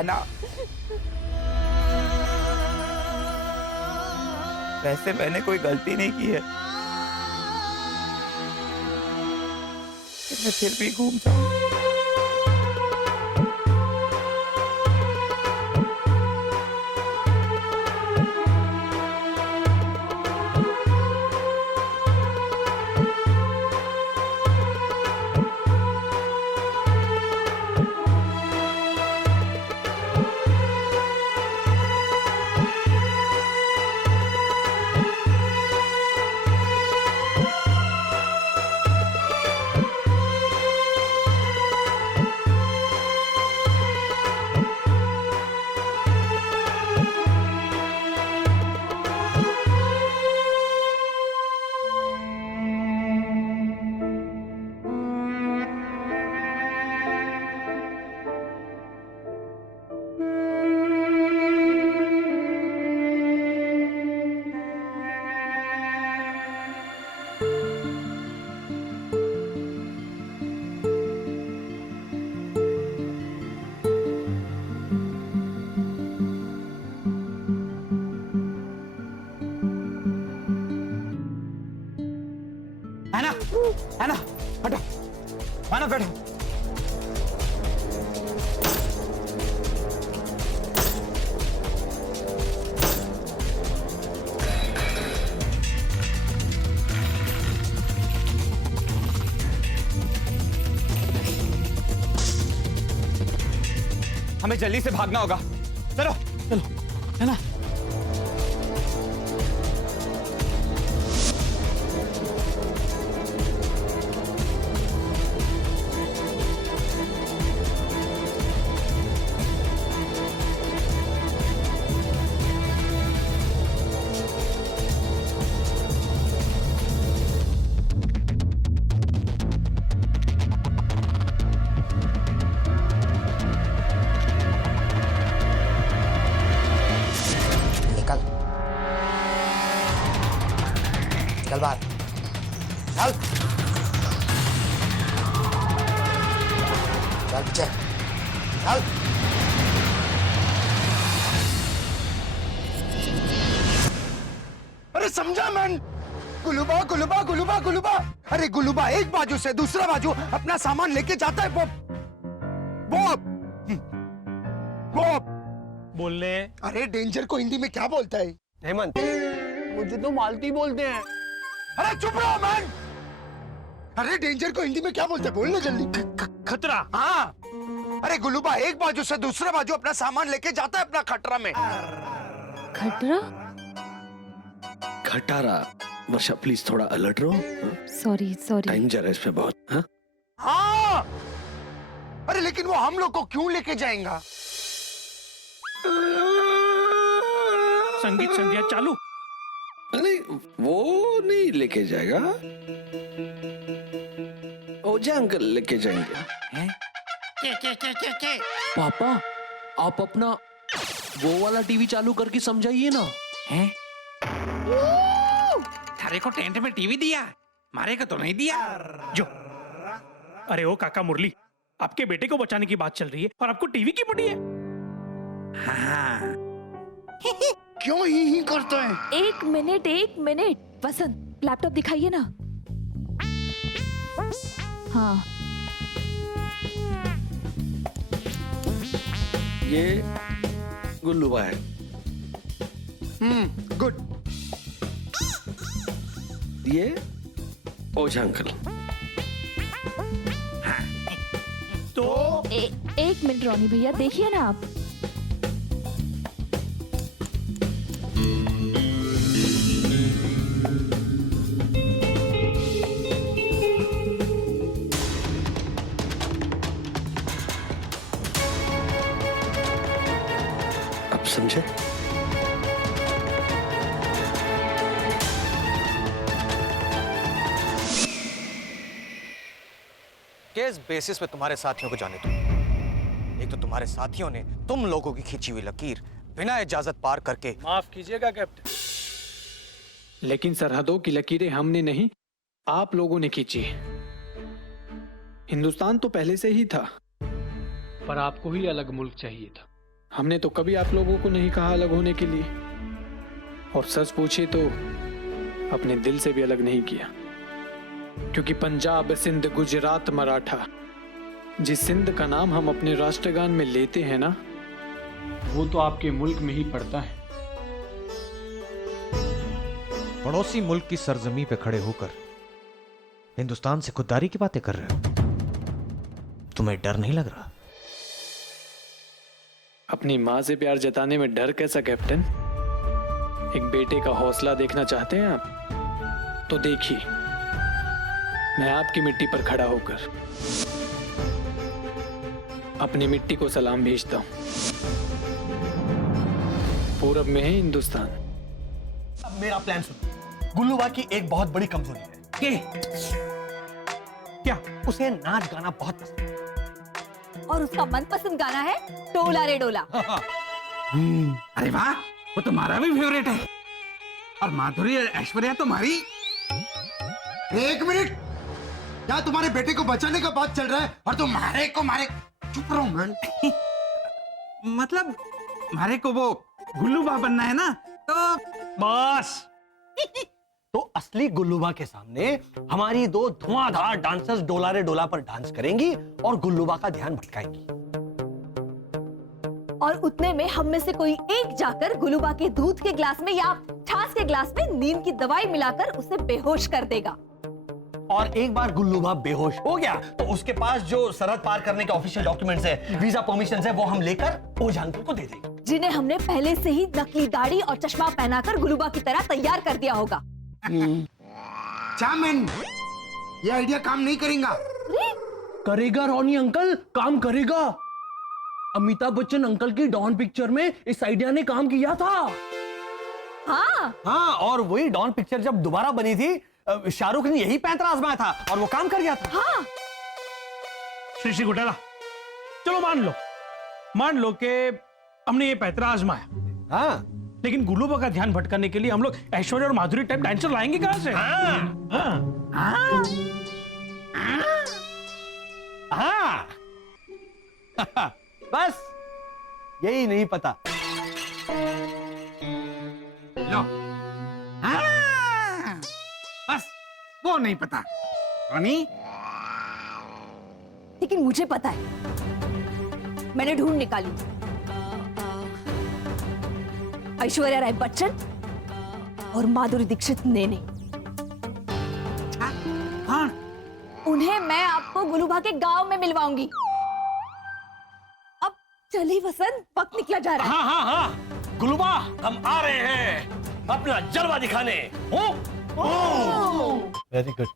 हैना, वैसे मैंने कोई गलती नहीं की है, मैं फिर भी घूम जाऊं। हैना, हटो, माना बैठो। हमें जल्दी से भागना होगा, चलो चलो, है ना? चल बाहर, चल चल पीछे, चल। अरे समझा मैन, गुलूबा गुलूबा गुलूबा गुलूबा। अरे गुलूबा एक बाजू से दूसरा बाजू अपना सामान लेके जाता है। बॉब बॉब बॉब बोलने। अरे डेंजर को हिंदी में क्या बोलता है? हेमंत, मुझे तो मालती बोलते हैं। अरे चुप रहो मैन। अरे डेंजर को हिंदी में क्या बोलते हैं? बोलना जल्दी। खतरा। हाँ। अरे गुलूबा एक बाजू से दूसरा बाजू अपना सामान लेके जाता है अपना खटरा में। खटरा? खटारा। वर्षा प्लीज थोड़ा अलर्ट रहो। Sorry sorry. टाइम जा रहा है इस पे बहुत। हाँ? हाँ। अरे लेकिन वो हम लोग को क्यों लेके जाएगा? संगीत संध्या चालू। नहीं, वो नहीं लेके जाएगा, ओझा अंकल लेके जाएंगे। क्या? पापा, आप अपना वो वाला टीवी चालू करके समझाइए ना। हैं? थारे को टेंट में टीवी दिया, मारे को तो नहीं दिया। जो अरे ओ काका मुरली, आपके बेटे को बचाने की बात चल रही है और आपको टीवी की पड़ी है। हाँ। क्यों ही करता है? एक मिनट वसंत, लैपटॉप दिखाइए ना। हाँ, ये गुल्लुबा है। गुड। ये ओझा अंकल। तो एक मिनट रोनी भैया, देखिए ना आप। अब समझे? किस बेसिस पे तुम्हारे साथियों को जाने दो? एक तो तुम्हारे साथियों ने तुम लोगों की खींची हुई लकीर बिना इजाजत पार करके। माफ कीजिएगा कैप्टन, लेकिन सरहदों की लकीरें हमने नहीं, आप लोगों ने खींची। हिंदुस्तान तो पहले से ही था, पर आपको ही अलग मुल्क चाहिए था। हमने तो कभी आप लोगों को नहीं कहा अलग होने के लिए, और सच पूछे तो अपने दिल से भी अलग नहीं किया, क्योंकि पंजाब, सिंध, गुजरात, मराठा, जिस सिंध का नाम हम अपने राष्ट्रगान में लेते हैं ना, वो तो आपके मुल्क में ही पड़ता है। पड़ोसी मुल्क की सरजमी पे खड़े होकर हिंदुस्तान से खुददारी की बातें कर रहे हो। तुम्हें डर नहीं लग रहा? अपनी माँ से प्यार जताने में डर कैसा कैप्टन? एक बेटे का हौसला देखना चाहते हैं आप? तो देखिए, मैं आपकी मिट्टी पर खड़ा होकर अपनी मिट्टी को सलाम भेजता हूं। पूरब में है हिंदुस्तान। अब मेरा प्लान सुनो। गुल्लूबा की एक बहुत बड़ी कमजोरी है। क्या? उसे नाच गाना बहुत पसंद है। और उसका मनपसंद गाना है डोला रे डोला। अरे वाह, वो तुम्हारा भी फेवरेट है। और माधुरी और ऐश्वर्या तुम्हारी। एक मिनट, क्या तुम्हारे बेटे को बचाने का बात चल रहा है और तुम मारे को मारे? चुप रहो मैन। मतलब मारे को वो गुल्लूबा बनना है ना, तो बस तो असली गुल्लूबा के सामने हमारी दो धुआंधार डांसर्स डोला रे डोला पर डांस करेंगी और गुल्लूबा का ध्यान भटकाएंगी। और उतने में हम में से कोई एक जाकर गुलूबा के दूध के ग्लास में या छाछ के ग्लास में नींद की दवाई मिलाकर उसे बेहोश कर देगा। और एक बार गुल्लूबा बेहोश हो गया तो उसके पास जो सरहद पार करने के ऑफिशियल डॉक्यूमेंट्स है, वीजा परमिशन है, वो हम लेकर ओझा अंकल को दे देंगे, जिन्हें हमने पहले से ही नकली दाढ़ी और चश्मा पहनाकर गुलूबा की तरह तैयार कर दिया होगा। चामन, ये आइडिया काम नहीं करेगा। करेगा रोनी अंकल, काम करेगा। अमिताभ बच्चन अंकल की डॉन पिक्चर में इस आइडिया ने काम किया था। हाँ, और वही डॉन पिक्चर जब दोबारा बनी थी, शाहरुख ने यही पैंतरा आजमाया था और वो काम कर गया था। हाँ। श्री घोटाला, चलो मान लो कि हमने ये पैतरा आजमाया। हाँ, लेकिन गुल्लूबा का ध्यान भटकाने के लिए हम लोग ऐश्वर्या और माधुरी टाइप डांसर लाएंगे कहां से? हाँ। बस यही नहीं पता। लो। बस वो नहीं पता रोनी। लेकिन मुझे पता है, मैंने ढूंढ निकाली। ऐश्वर्या राय बच्चन और माधुरी दीक्षित नेने। हाँ, उन्हें मैं आपको गुलूबा के गांव में मिलवाऊंगी। अब चलिए वसंत, वक्त निकला जा रहा है। हाँ हाँ हाँ, गुल्लूबा हम आ रहे हैं अपना जलवा दिखाने। Very good.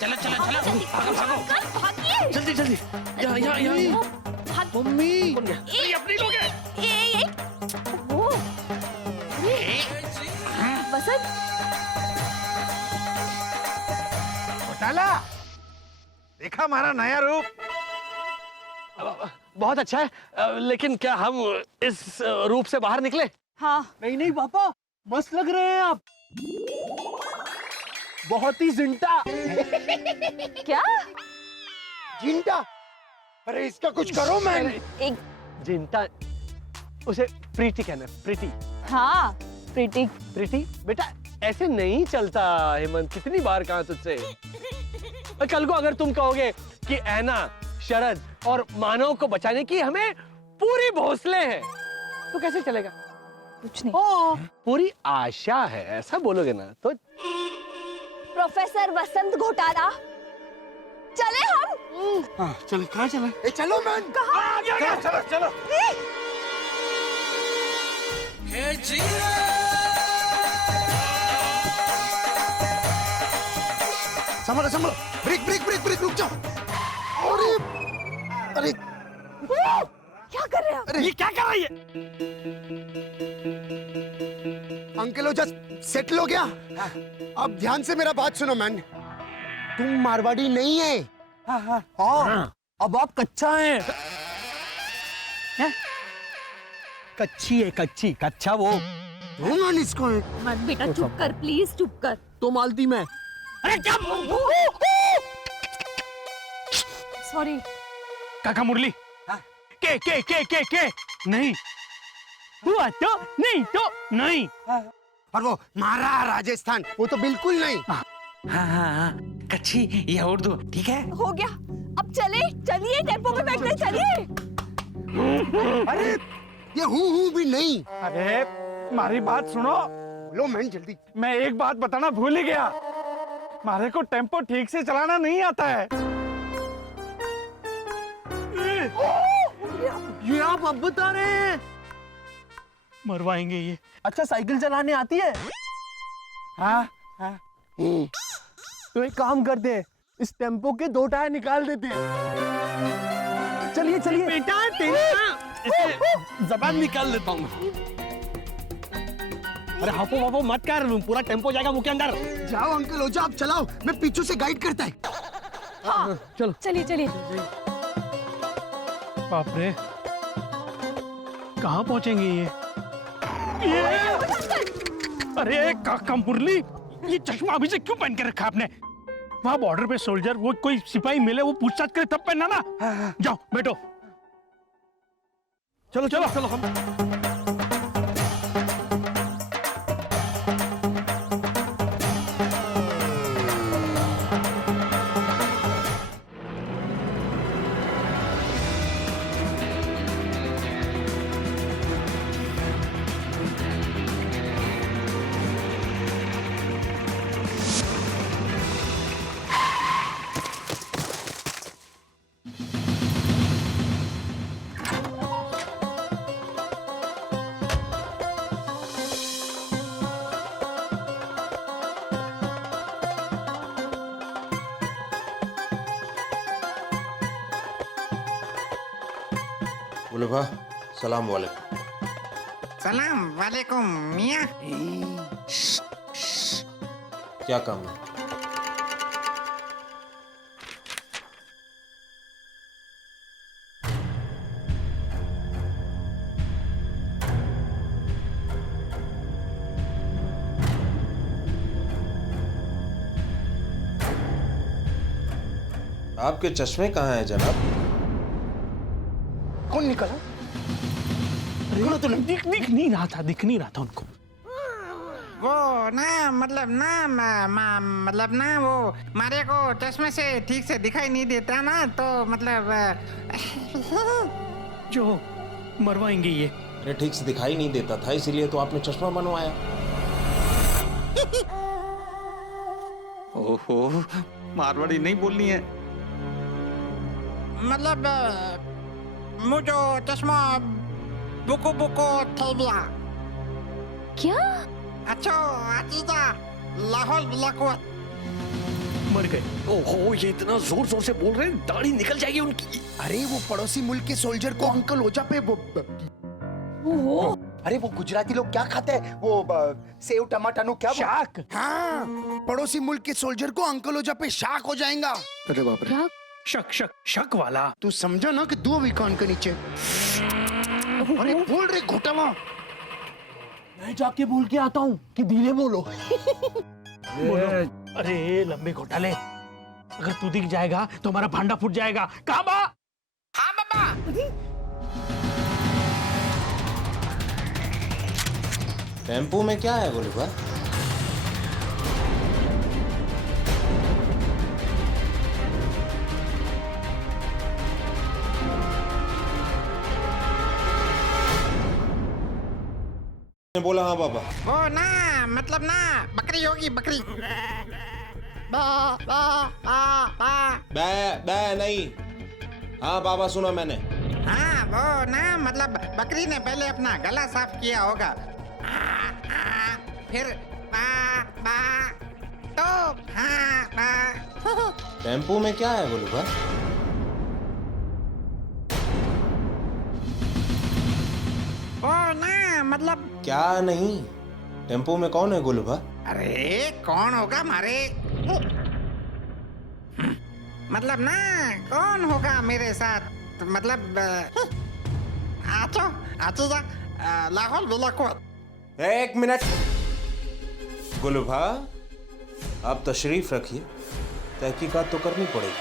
चलो चलो चलो, भागो भागो। भागिए। जल्दी जल्दी, यहाँ मम्मी अपनी लोग हैं। वसंत, घोटाला, देखा हमारा नया रूप? बहुत अच्छा है, लेकिन क्या हम इस रूप से बाहर निकले? हाँ। नहीं नहीं पापा, मस्त लग रहे हैं आप, बहुत ही जिंटा। क्या? जिंटा? अरे इसका कुछ करो मैन। एक जिंटा, उसे प्रीति कहना, प्रीति। हाँ, प्रीति। प्रीति बेटा, ऐसे नहीं चलता। हेमंत, कितनी बार कहा तुझसे। कल को अगर तुम कहोगे कि ऐना, शरद और मानव को बचाने की हमें पूरी भोसले हैं, तो कैसे चलेगा? कुछ नहीं। पूरी आशा है, ऐसा बोलोगे ना तो। प्रोफेसर वसंत घोटाला, चले हम। चलो, कहाँ चले? चलो मैन। चलो चलो। संभलो संभलो, ब्रेक ब्रेक ब्रेक ब्रेक, रुक जाओ। अरे अरे क्या कर रहे हो? अरे ये क्या कर रही है? अंकल, जस्ट सेटल हो गया। अब ध्यान से मेरा बात सुनो मैन, तुम मारवाड़ी नहीं है। हाँ, अब आप कच्चा है। कच्ची है, कच्ची। कच्चा वो दूंगा इसको एक। मत बेटा चुप कर, प्लीज चुप कर। तो मालती मैं। अरे क्या सॉरी। काका मुरली के नहीं हुआ तो नहीं। और वो मारा राजस्थान, वो तो बिल्कुल नहीं। हाँ कच्छी या उर्दू ठीक है। हो गया, अब चलिए टेम्पो में बैठने चलिए। अरे ये हूँ भी नहीं। अरे मारी बात सुनो। लो मैन जल्दी। मैं एक बात बताना भूल ही गया, मारे को टेम्पो ठीक से चलाना नहीं आता है। ये आप अब बता रहे हैं? मरवाएंगे ये। अच्छा साइकिल चलाने आती है? हाँ तो एक काम करते हैं, इस टेम्पो के 2 टायर निकाल देते हैं। चलिए चलिए बेटा जबान निकाल लेता हूँ। अरे हाफो वाफो मत कर, पूरा टेम्पो जाएगा मुंह के अंदर। जाओ अंकल हो जाओ, आप चलाओ, मैं पीछे से गाइड करता है। हाँ चलो चलिए। बाप रे, कहाँ पहुंचेंगे ये? अरे काका मुरली, ये चश्मा अभी से क्यों पहन के रखा आपने? वहाँ बॉर्डर पे सोल्जर, वो कोई सिपाही मिले, वो पूछताछ करे तब पहनना ना। जाओ बैठो। चलो हम। गुलबा, सलाम वालेकुम। सलाम वालेकुम मियाँ। क्या काम है? आपके चश्मे कहाँ हैं जनाब? कौन निकला? तो दिख नहीं रहा था उनको। वो ना मतलब ना वो मारे को चश्मे से ठीक से दिखाई नहीं देता ना, तो मतलब जो मरवाएंगे ये। अरे ठीक से दिखाई नहीं देता था, इसीलिए तो आपने चश्मा बनवाया। ओहो, मारवाड़ी नहीं बोलनी है। मतलब मुझे चश्मा बुको थे दिया। क्या? अच्छा अजीजा लाहौल लकवत। मर गए। ओहो, ये इतना जोर जोर से बोल रहे हैं, दाढ़ी निकल जाएगी उनकी। अरे वो पड़ोसी मुल्क के सोल्जर को अंकल ओजा पे अरे वो गुजराती लोग क्या खाते हैं, वो सेव टमाटर नो क्या शाक। हाँ, पड़ोसी मुल्क के सोल्जर को अंकल ओजा पे शाक हो जाएगा। अरे बाप रे। शक वाला। तू समझा ना कि 2 कान के नीचे। अरे बोल रे घोटाला। मैं जाके बोल के आता हूँ कि धीरे बोलो। बोलो। अरे लंबे घोटाले, अगर तू दिख जाएगा तो हमारा भांडा फूट जाएगा। कहाँ बा? हाँ बाबा। टेम्पो में क्या है गुलबा? बोला हाँ बाबा। वो ना मतलब ना बकरी होगी, बकरी। बा बा बा बा। बे नहीं। हाँ बाबा, सुना मैंने। हाँ वो ना मतलब बकरी ने पहले अपना गला साफ किया होगा, फिर बा बा तो हाँ बा। टेम्पो में क्या है गुलबा? वो ना मतलब क्या नहीं? टेम्पो में कौन है गुलबा? अरे कौन होगा मारे, मतलब ना कौन होगा मेरे साथ, मतलब आचो आचो जा लाहौल विलाकुत। एक मिनट गुलूबा, आप तशरीफ रखिए, तहकीकात तो करनी पड़ेगी।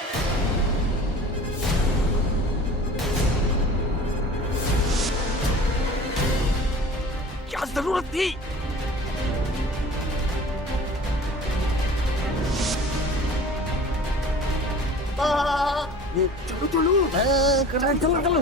क्या जरूरत थी? चलो।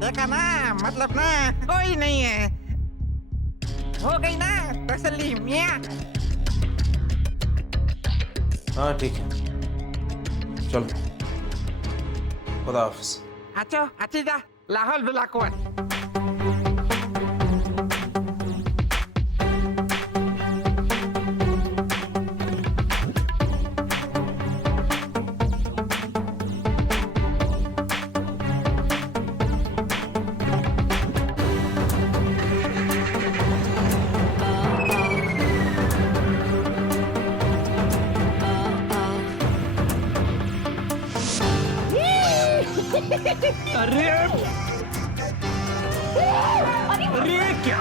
देखा ना, मतलब ना कोई नहीं है। हो गई ना तसल्ली मियां? हाँ ठीक है, चलो, खुदा हाफिज। अच्छो अच्छी जा लाहौल बिलाकुवन। अरे क्या?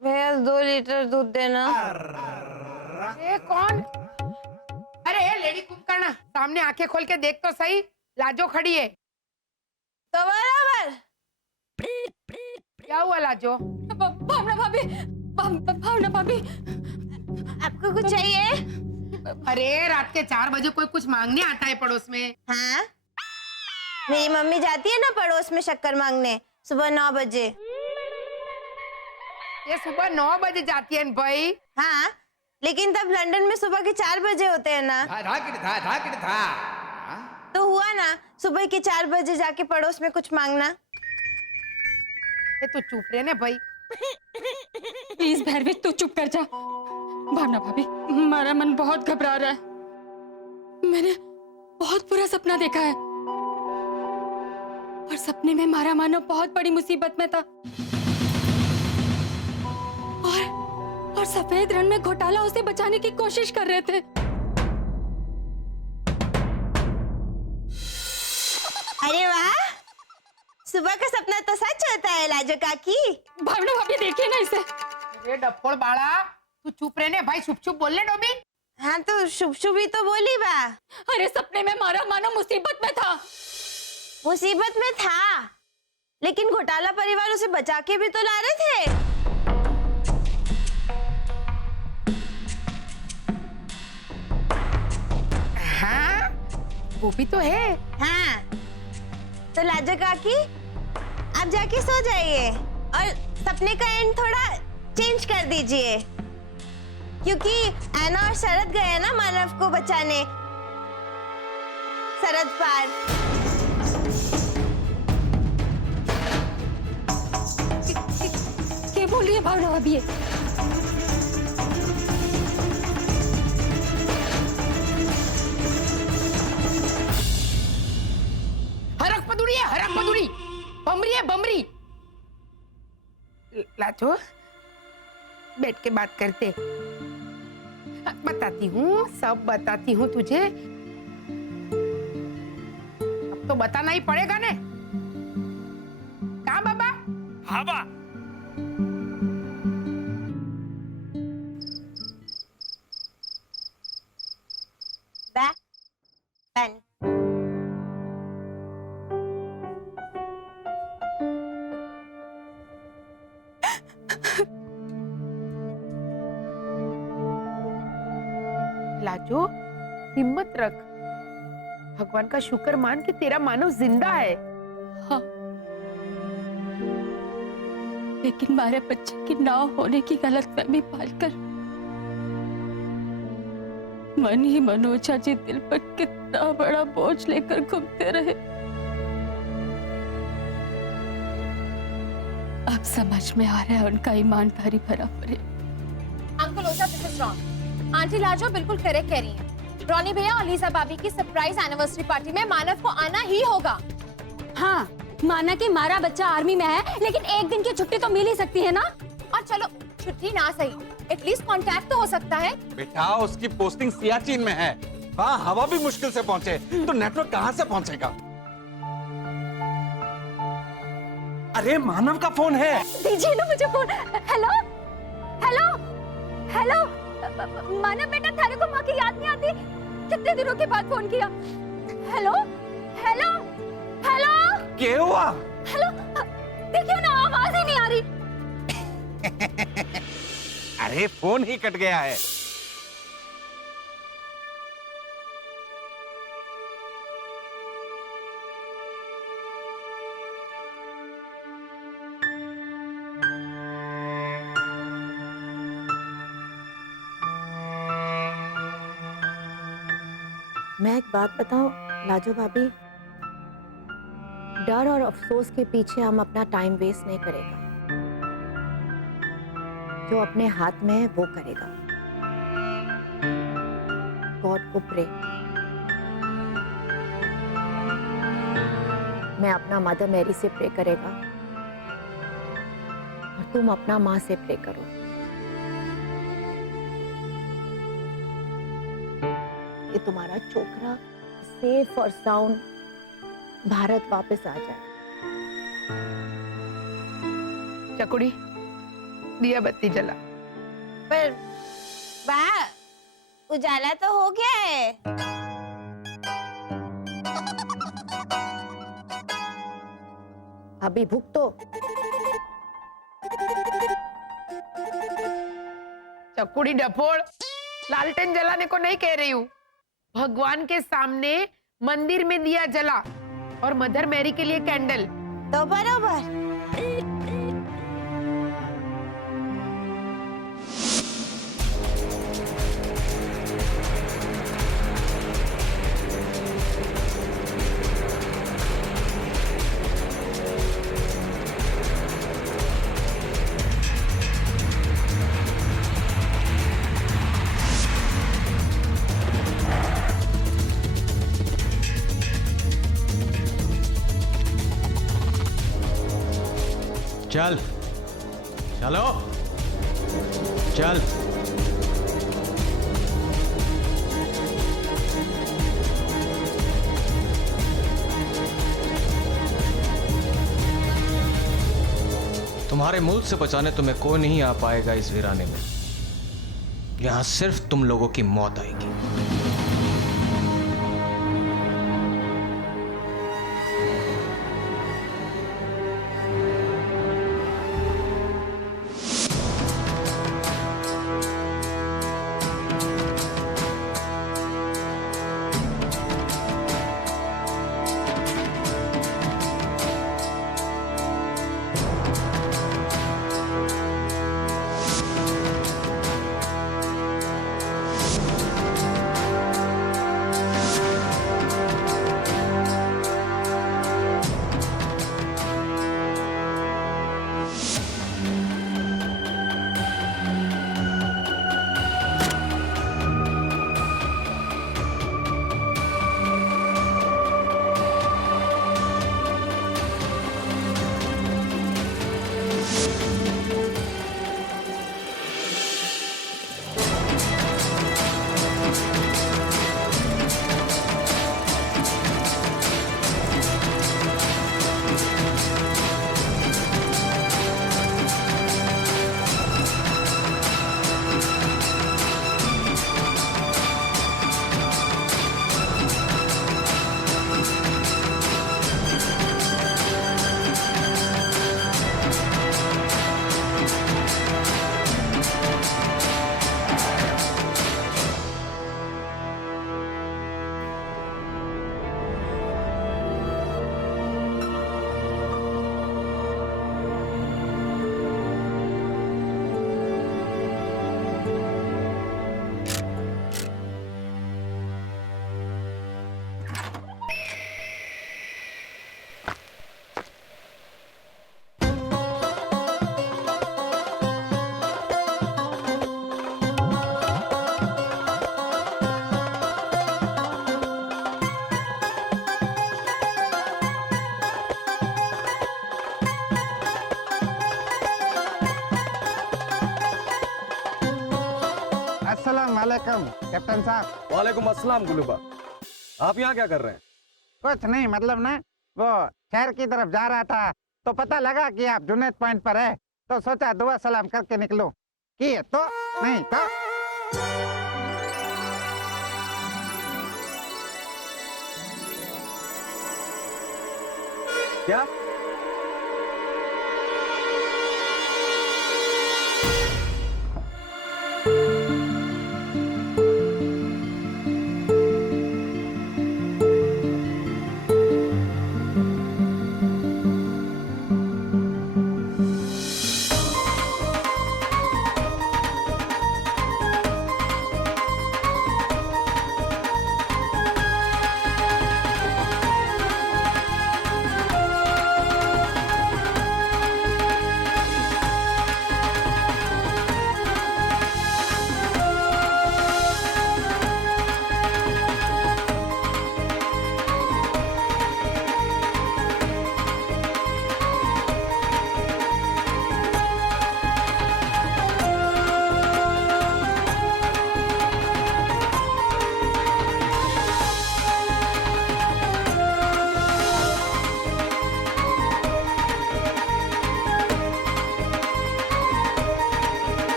भैया 2 लीटर दूध देना। ये कौन? अरे लेडी कुंभकर्ण, सामने आंखें खोल के देख तो सही, लाजो खड़ी है। तो बराबर। क्या हुआ लाजो? भावना भाभी, भावना भाभी, आपको कुछ चाहिए? अरे रात के 4 बजे कोई कुछ मांगने आता है पड़ोस में? हाँ, मेरी मम्मी जाती है ना पड़ोस में शक्कर मांगने सुबह 9 बजे। ये सुबह 9 बजे जाती है भाई। हाँ, लेकिन तब लंदन में सुबह के 4 बजे होते हैं ना। तो हुआ ना, सुबह के 4 बजे जाके पड़ोस में कुछ मांगना। ये तू चुप रहे ना भाई। प्लीज भैरवी तू चुप कर जा। भावना भाभी, हमारा मन बहुत घबरा रहा है। मैंने बहुत बुरा सपना देखा है और सपने में मारा मानो बहुत बड़ी मुसीबत में था और सफेद रण में घोटाला उसे बचाने की कोशिश कर रहे थे। अरे वाह, सुबह का सपना तो सच होता है लाजो काकी। भावना भाभी देखिए ना इसे। अरे डफोड़ बाड़ा, तू चुप रहे ने भाई, चुप चुप बोलने डोबी। हाँ तो शुभ शुभ ही तो बोली बा। अरे सपने में मारा मानो मुसीबत में था। मुसीबत में था, लेकिन घोटाला परिवार उसे बचा के भी तो ला रहे थे। हाँ, वो भी तो है। हाँ, तो लाजो काकी आप जाके सो जाइए और सपने का एंड थोड़ा चेंज कर दीजिए, क्योंकि ऐना और शरद गए ना मानव को बचाने सरहद पार। क्या बोल रही है भावना भाभी ये? हरक पदुरी है, हरक पदुरी, बमरी है बमरी। लाजो, बैठ के बात करते। बताती हूँ, सब बताती हूँ तुझे। अब तो बताना ही पड़ेगा ने। कहाँ बाबा? हाँ बा। बन। लाजो, हिम्मत रख। भगवान का शुक्र मान कि तेरा मानव जिंदा है। हाँ, लेकिन हमारे बच्चे की ना होने की गलतफहमी पालकर मन ही मनोजा जी दिल पर कितना बड़ा बोझ लेकर घूमते रहे। अब समझ में आ रहा है उनका ईमानदारी भरा प्रेम। Uncle Ojha, this is wrong. Aunty Lajo बिल्कुल करेक्ट कह रही हैं। रॉनी भैया और लीजा भाभी की सरप्राइज एनिवर्सरी पार्टी में मानव को आना ही होगा। हाँ, माना कि हमारा बच्चा आर्मी में है, लेकिन एक दिन की छुट्टी तो मिल ही सकती है ना। और चलो छुट्टी ना सही, एटलीस्ट कांटेक्ट तो हो सकता है। बेटा उसकी पोस्टिंग सियाचिन में है। हाँ, हवा भी मुश्किल से पहुंचे तो नेटवर्क कहाँ से पहुंचेगा? अरे मानव का फोन है। दीजिए ना मुझे फोन। हेलो हेलो हेलो, मानव बेटा, थारे को माँ की याद नहीं आती? कितने दिनों के बाद फोन किया। हेलो हेलो हेलो, क्या हुआ? हेलो, देखियो ना, आवाज ही नहीं आ रही। अरे फोन ही कट गया है। मैं एक बात बताऊं लाजो भाभी, डर और अफसोस के पीछे हम अपना टाइम वेस्ट नहीं करेगा। जो अपने हाथ में है वो करेगा। गॉड को प्रे। मैं अपना मदर मैरी से प्रे करेगा और तुम अपना माँ से प्रे करो। कि तुम्हारा छोकरा सेफ और साउंड भारत वापस आ जाए। चकुड़ी, दिया बत्ती जला। पर वाह, उजाला तो हो गया है। अभी भूख तो। चकुड़ी डफोड़, लालटेन जलाने को नहीं कह रही हूँ। भगवान के सामने मंदिर में दिया जला और मदर मैरी के लिए कैंडल। तो बराबर। चल चलो चल। तुम्हारे मुल्क से बचाने तुम्हें कोई नहीं आ पाएगा इस वीराने में। यहां सिर्फ तुम लोगों की मौत आएगी। अस्सलाम वालेकुम कैप्टन साहब। वालेकुम अस्सलाम गुलूबा। आप यहाँ क्या कर रहे हैं? कुछ नहीं, मतलब ना वो शहर की तरफ जा रहा था तो पता लगा कि आप जुनैद पॉइंट पर है, तो सोचा दुआ सलाम करके निकलूं। कि तो नहीं तो क्या?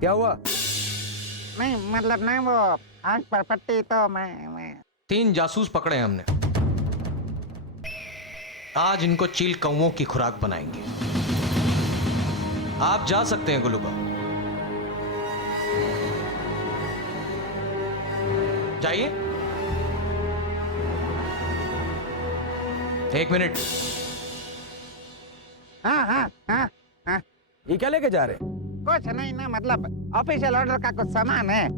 क्या हुआ? नहीं, मतलब ना वो आंख पर पट्टी, तो मैं 3 जासूस पकड़े हैं हमने। आज इनको चील कौवों की खुराक बनाएंगे। आप जा सकते हैं गुलूबा। जाइए। 1 मिनट। हाँ हाँ हाँ हाँ ये क्या लेके जा रहे? कुछ नहीं ना, मतलब ऑफिशियल ऑर्डर का कुछ सामान है।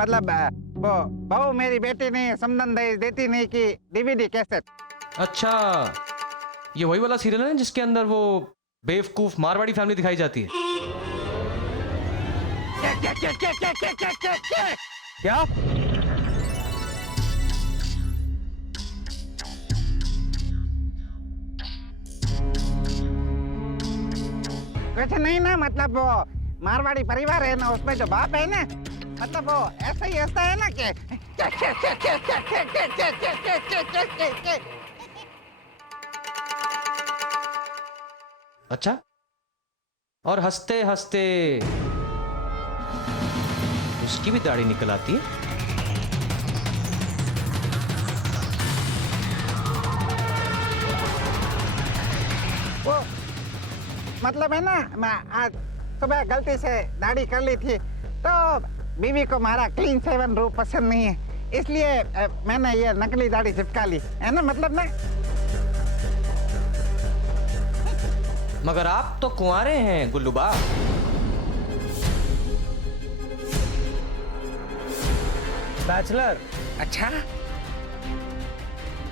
मतलब वो बहू मेरी बेटी ने समदन देती नहीं कि डीवीडी कैसेट। अच्छा, ये वही वाला सीरियल है जिसके अंदर वो बेवकूफ मारवाड़ी फैमिली दिखाई जाती है। क्या? कुछ नहीं ना, मतलब वो मारवाड़ी परिवार है ना, उसमें जो बाप है ना, मतलब वो ऐसा ही ऐसा है ना कि अच्छा, और हंसते हंसते उसकी भी दाढ़ी निकल आती है। वो मतलब है ना, मैं आज सुबह गलती से दाढ़ी कर ली थी, तो बीवी को हमारा क्लीन शेवन रूप पसंद नहीं है, इसलिए मैंने ये नकली दाढ़ी चिपका ली है ना, मतलब ना। मगर आप तो कुंवारे हैं गुल्लूबा। बैचलर। अच्छा,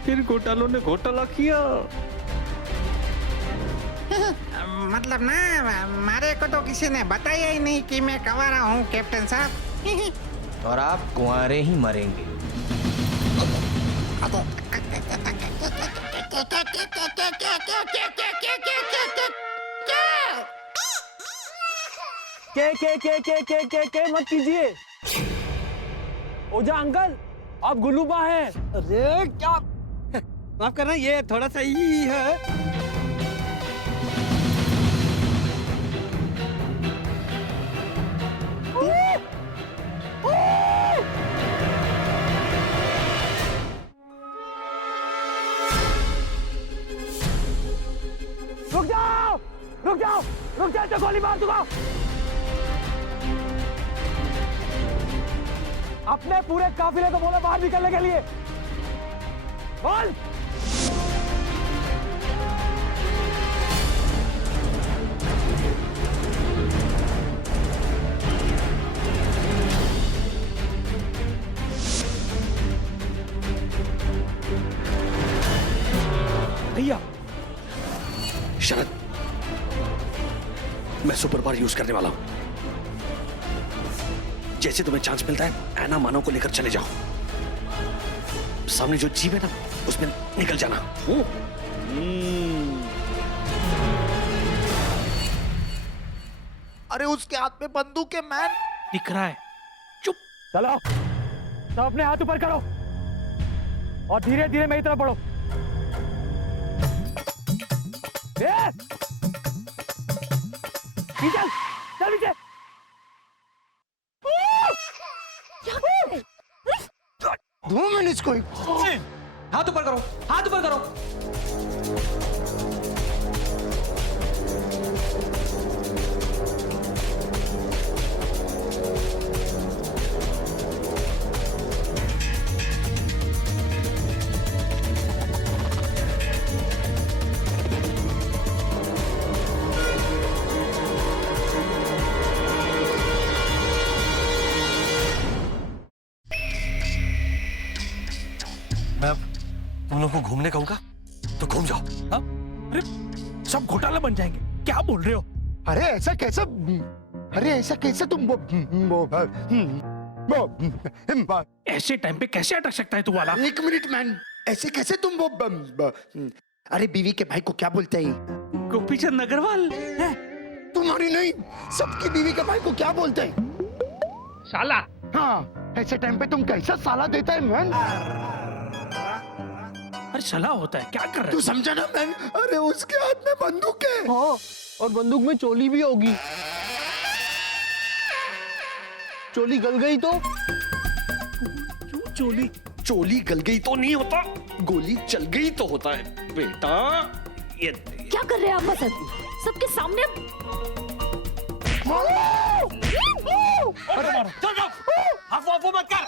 फिर घोटालों ने घोटाला किया। मतलब ना, हमारे को तो किसी ने बताया ही नहीं कि मैं कंवारा हूँ कैप्टन साहब। और आप कुंवारे ही मरेंगे। के मत कीजिए। ओझा अंकल, आप गुल्लूबा हैं। अरे क्या माफ करना, ये थोड़ा सा ही है। रुक जाओ, रुक जाओ, रुक जाओ, तो गोली मार दूंगा। अपने पूरे काफिले को बोलो बाहर निकलने के लिए। बोल। भैया शरद, मैं सुपर पावर यूज करने वाला हूं। जैसे तुम्हें चांस मिलता है ऐना मानव को लेकर चले जाओ। सामने जो जीव है ना, उसमें निकल जाना। अरे उसके हाथ में बंदूक है मैन। दिख रहा है। चुप। चलो, तो अपने हाथ ऊपर करो और धीरे धीरे मेरी तरफ बढ़ो। चल चल पीछे। दो मिनट इसको। हाथ ऊपर करो, हाथ ऊपर करो। मैं तुम लोग को घूमने कहूंगा तो घूम जाओ। हाँ? अरे सब घोटाला बन जाएंगे, क्या बोल रहे हो? अरे ऐसा कैसा, अरे ऐसा कैसे तुम ऐसे टाइम पे कैसे अटक सकता है तू वाला? एक मिनट मैन, ऐसे कैसे तुम अरे बीवी के भाई को क्या बोलते हैं? गोपीचंद अग्रवाल है? तुम्हारी नहीं, सबकी बीवी के भाई को क्या बोलते हैं? साला। हाँ, ऐसे टाइम पे तुम कैसा साला देता है मैन? अरे साला होता है, क्या कर रहा है? तू समझा ना मैन? अरे उसके हाथ में बंदूक है। हाँ, और बंदूक में चोली भी होगी। चोली गल गई तो? चोली गल गई तो नहीं होता, गोली चल गई तो होता है बेटा। ये क्या कर रहे हैं आप मसद? सबके सामने अरे चल जाओ, अफवाह मत कर।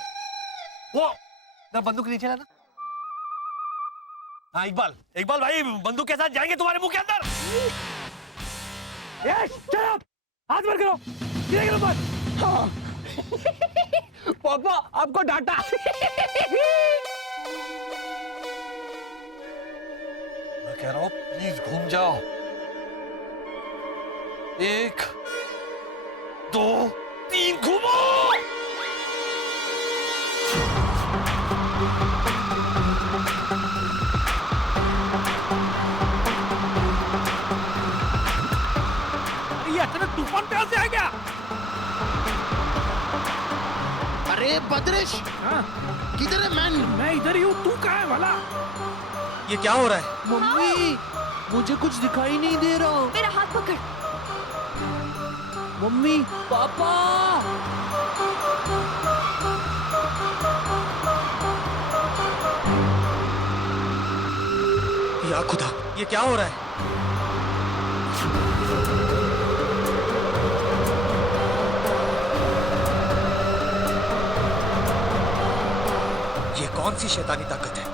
वो ना बंदूक नीचे लाना। हाँ इकबाल भाई, बंदूक के साथ जाएंगे तुम्हारे मुंह के अंदर। यस, चल। हाथ बंद करो, सीधे करो बस। हाँ। पापा आपको डांटा। मैं कह रहा हूँ प्लीज घूम जाओ। 1 2 3 घूमो। ये अचानक तूफान कहां से आ गया? अरे बद्रिश, किधर है मैन? मैं इधर ही हूँ, तू कहाँ है भला? ये क्या हो रहा है? मम्मी मुझे कुछ दिखाई नहीं दे रहा। मेरा हाथ पकड़। मम्मी पापा या खुदा, ये क्या हो रहा है? ये कौन सी शैतानी ताकत है?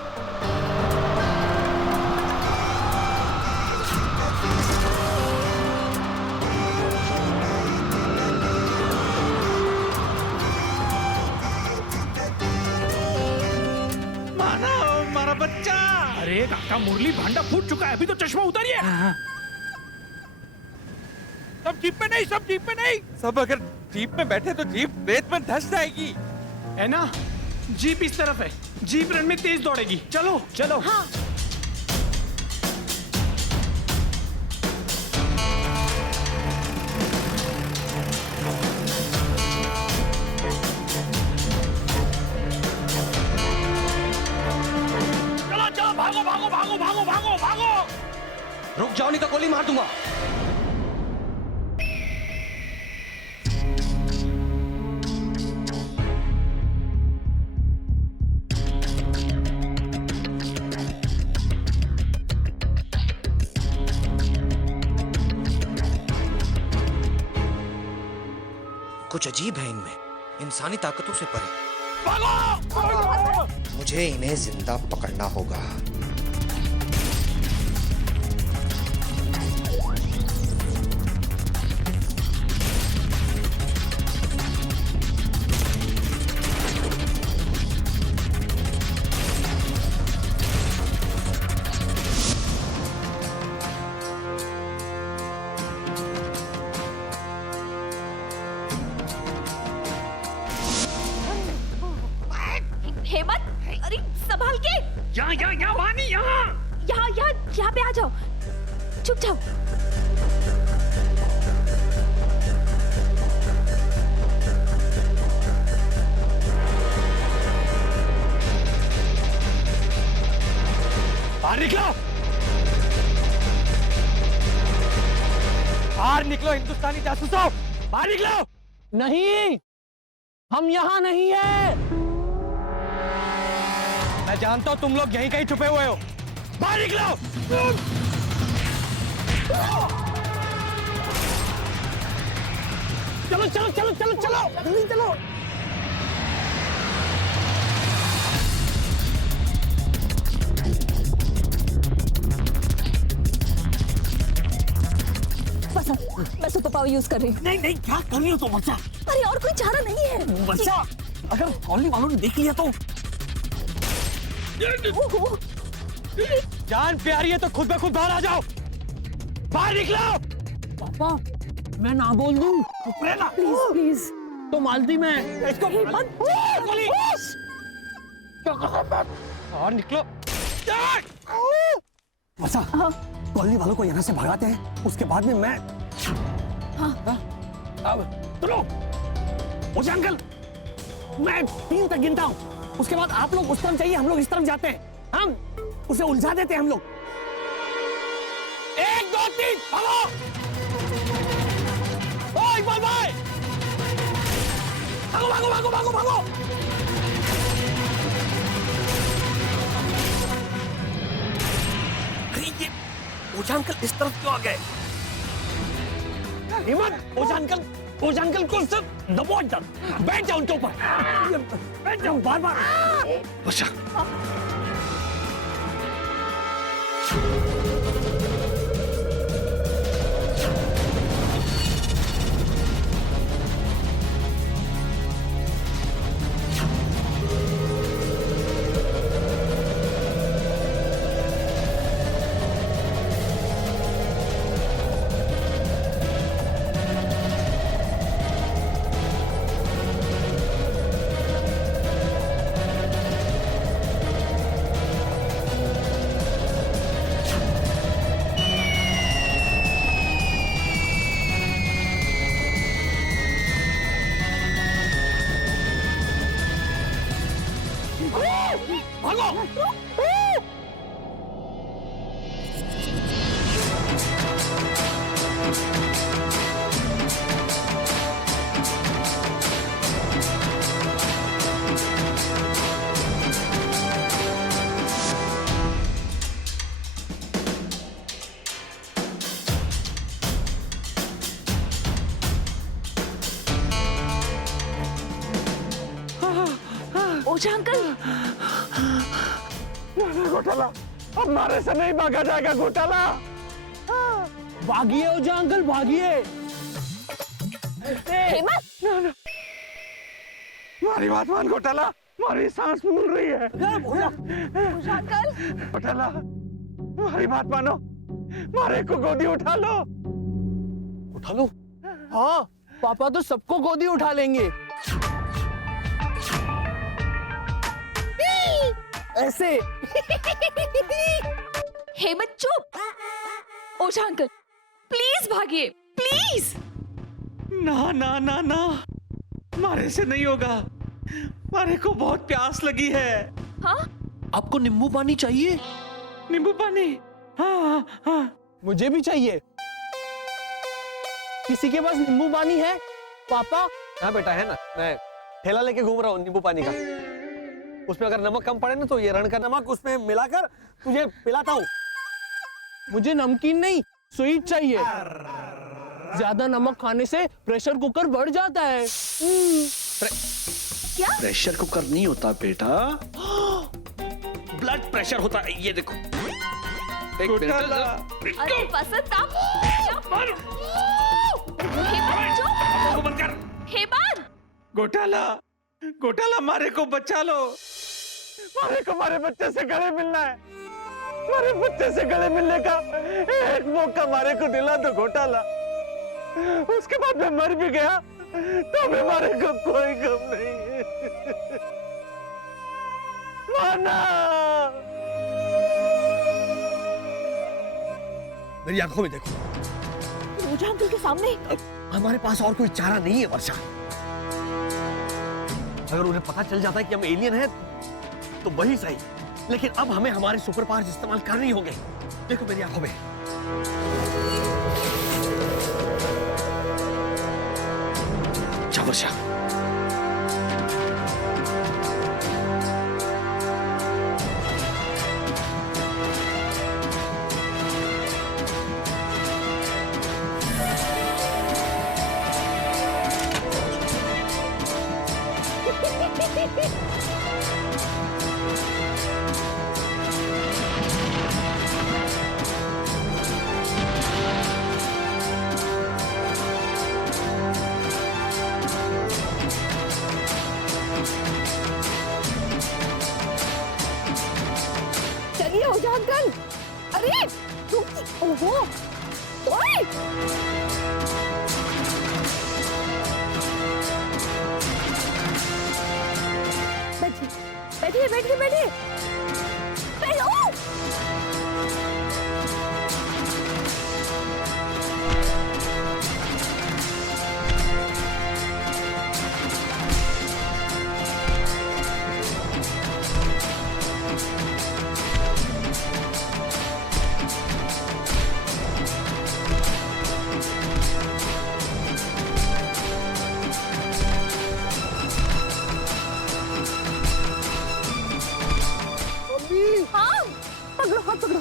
हमारा बच्चा। अरे काका मुरली, भांडा फूट चुका है, अभी तो चश्मा उतारिए। सब जीप में नहीं, सब जीप में नहीं। सब अगर जीप में बैठे तो जीप रेत में धंस जाएगी। है ना? जीप इस तरफ है, जीप रन में तेज दौड़ेगी। चलो चलो। हाँ। भागो भागो भागो भागो भागो भागो। रुक जाओ नहीं तो गोली मार दूंगा। कुछ अजीब है इनमें, इंसानी ताकतों से परे। मुझे इन्हें जिंदा पकड़ना होगा। हेमंत, अरे संभाल के। यहाँ यहाँ यहाँ वानी, यहाँ यहाँ यहाँ यहाँ पे आ जाओ, चुप जाओ। बाहर निकलो, बाहर निकलो हिंदुस्तानी जासूसों, बाहर निकलो। नहीं, हम यहाँ नहीं है। मैं जानता हूँ तुम लोग यहीं कहीं छुपे हुए हो, बाहर निकलो। चलो चलो चलो चलो चलो जल्दी चलो। मैं सुपर पावर यूज कर रही हूँ। नहीं नहीं, क्या कर रही हो तुम बच्चा? अरे और कोई चारा नहीं है बच्चा, अगर कॉलोनी वालों ने देख लिया तो। जान प्यारी है तो खुद ब खुद बाहर आ जाओ, बाहर निकलो। पापा मैं ना बोल दूं? Please please. तो मालती मैं इसको बाहर निकलो। बच्चा, कॉलोनी वालों को यहाँ से भगाते हैं, उसके बाद में मैं। अब सुनो मुझे अंकल, मैं 3 तक गिनता हूँ, उसके बाद आप लोग उस तरफ जाइए, हम लोग इस तरफ जाते हैं, हम उसे उलझा देते हैं हम लोग। 1 2 3 भागो। ओ इकबाल भाई, भागो भागो भागो भागो भागो। अरे ये ओझा अंकल इस तरफ क्यों आ गए? हिम्मत, ओझा अंकल को सिर्फ दबो अंदर, बैठ जाओ उनके ऊपर, बैठ जाओ बार बार। अच्छा भागो। ओझा अंकल, घोटाला, अब मारे से नहीं भागा जाएगा घोटाला। भागिए ओझा अंकल, भागिए। हेमंत, मारी बात मान घोटाला, मारी सांस फूल रही है। ओझा अंकल, घोटाला, मारी बात मानो, मारे को गोदी उठा लो। उठा लो? हाँ, पापा तो सबको गोदी उठा लेंगे। ऐसे। हेमंत चुप। ओझा अंकल, प्लीज भागिए, प्लीज। ना ना ना ना, मारे से नहीं होगा, मारे को बहुत प्यास लगी है। हाँ? आपको नींबू पानी चाहिए? नींबू पानी? हाँ हाँ, मुझे भी चाहिए। किसी के पास नींबू पानी है? पापा? हाँ बेटा, है ना, मैं ठेला लेके घूम रहा हूँ नींबू पानी का। उसमें अगर नमक कम पड़े ना तो ये रण का नमक उसमें मिलाकर तुझे पिलाता हूँ। मुझे नमकीन नहीं, स्वीट चाहिए। ज्यादा नमक खाने से प्रेशर कुकर बढ़ जाता है। क्या? प्रेशर कुकर नहीं होता बेटा, ब्लड प्रेशर होता है। ये देखो, एक मिनट। अरे वसंत, हेमंत चुप। बंद कर। हेमंत, घोटाला, घोटाला, मारे को बचा लो। मारे को मारे बच्चे से गले मिलना है। मारे बच्चे से गले मिलने का एक मौका मारे को दिला दो घोटाला। उसके बाद मैं मर भी गया तो भी मारे को कोई गम नहीं है। माना, मेरी आंखों में देखो। ओझा अंकल के सामने। हमारे पास और कोई चारा नहीं है वर्षा। अगर उन्हें पता चल जाता है कि हम एलियन हैं तो वही सही, लेकिन अब हमें हमारे सुपर पावर्स इस्तेमाल करनी होंगे। देखो मेरी आंखों में। जा वर्षा। चलिए ओझा अंकल। अरे ओहो, ओए! बैठिए बैठिए बैठिए बैठो। हाँ, पकड़ो, हाथ पकड़ो।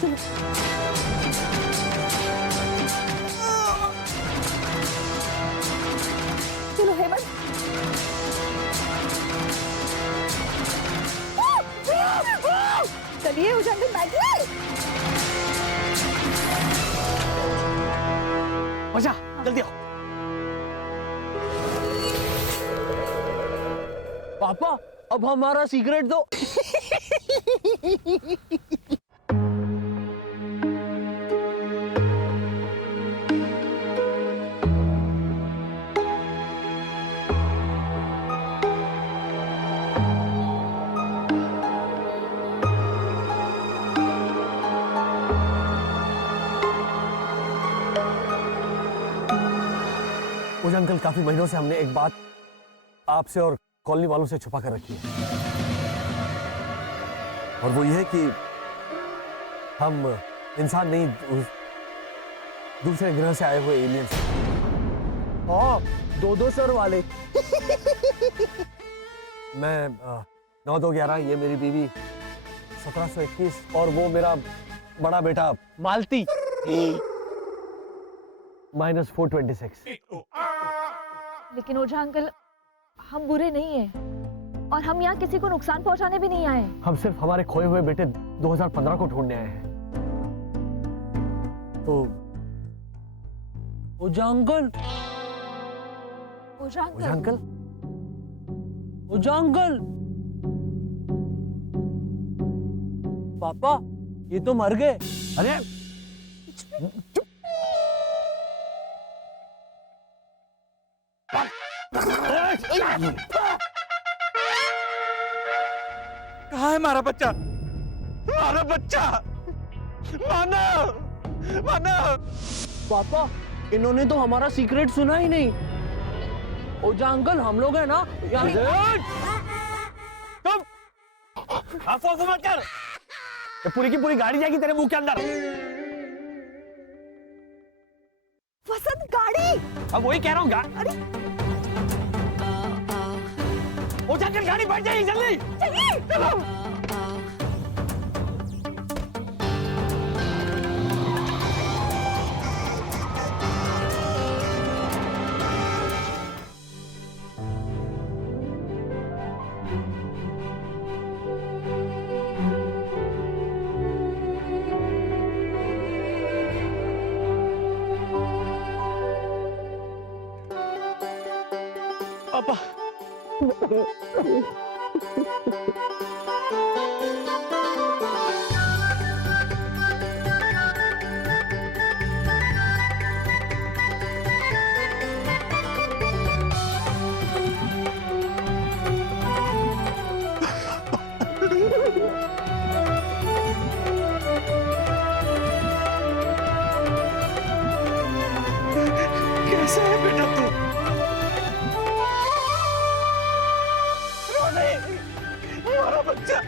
चलो चलो हेमंत। चलिए ओझा अंकल, बैठिए। वर्षा, जल्दी आओ। पापा, अब हमारा सीक्रेट दो। अंकल, काफी महीनों से हमने एक बात आपसे और कॉलोनी वालों से छुपा कर रखी है, और वो ये है कि हम इंसान नहीं, दूसरे ग्रह से आए हुए एलियंस। हाँ, 2-2 सर वाले। मैं 9-2-11, ये मेरी बीवी 1721, और वो मेरा बड़ा बेटा मालती -426। लेकिन ओझा अंकल, हम बुरे नहीं हैं और हम यहाँ किसी को नुकसान पहुँचाने भी नहीं आए। हम सिर्फ हमारे खोए हुए बेटे 2015 को ढूंढने आए हैं। तो ओझा अंकल, ओझा ओझा अंकल, अंकल, ओझा अंकल, पापा ये तो मर गए। अरे कहाँ है हमारा बच्चा? हमारा बच्चा! मानव! मानव! पापा, इन्होंने तो हमारा सीक्रेट सुना ही नहीं। ओझा अंकल, हम लोग हैं ना यहाँ। आंखों को मत कर। ये पूरी की पूरी गाड़ी जाएगी तेरे मुंह के अंदर। वसंत, गाड़ी! अब वही कह रहा हूँ। अरे ओझा अंकल, गाड़ी बैठ जाइए जल्दी। चलिए। चलो। पापा, कैसा है बेटा तू? हमारा बच्चा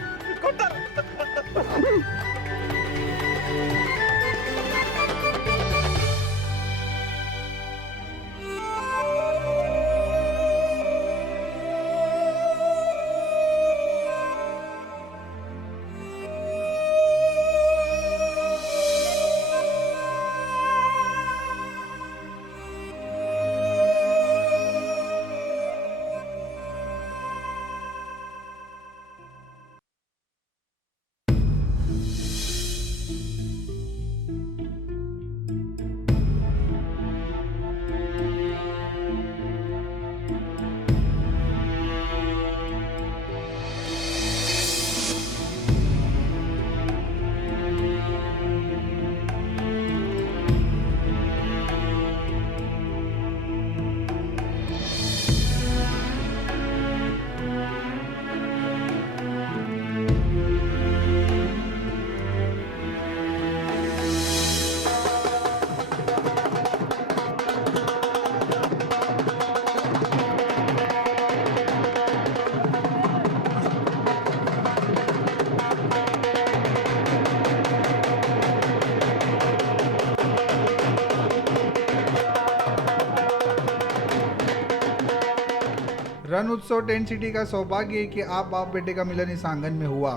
रण उत्सव टेंट सिटी का सौभाग्य है कि आप बाप बेटे का मिलन इस आंगन में हुआ।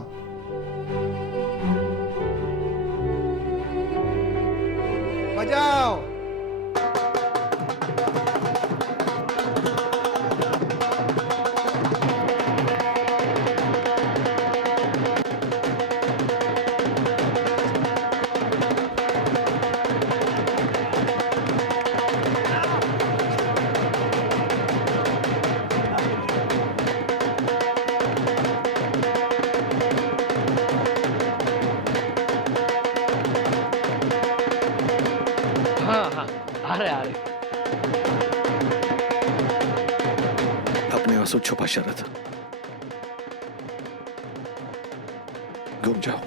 बजाओ। अपने आंसू छुपा शरद, घूम जाओ।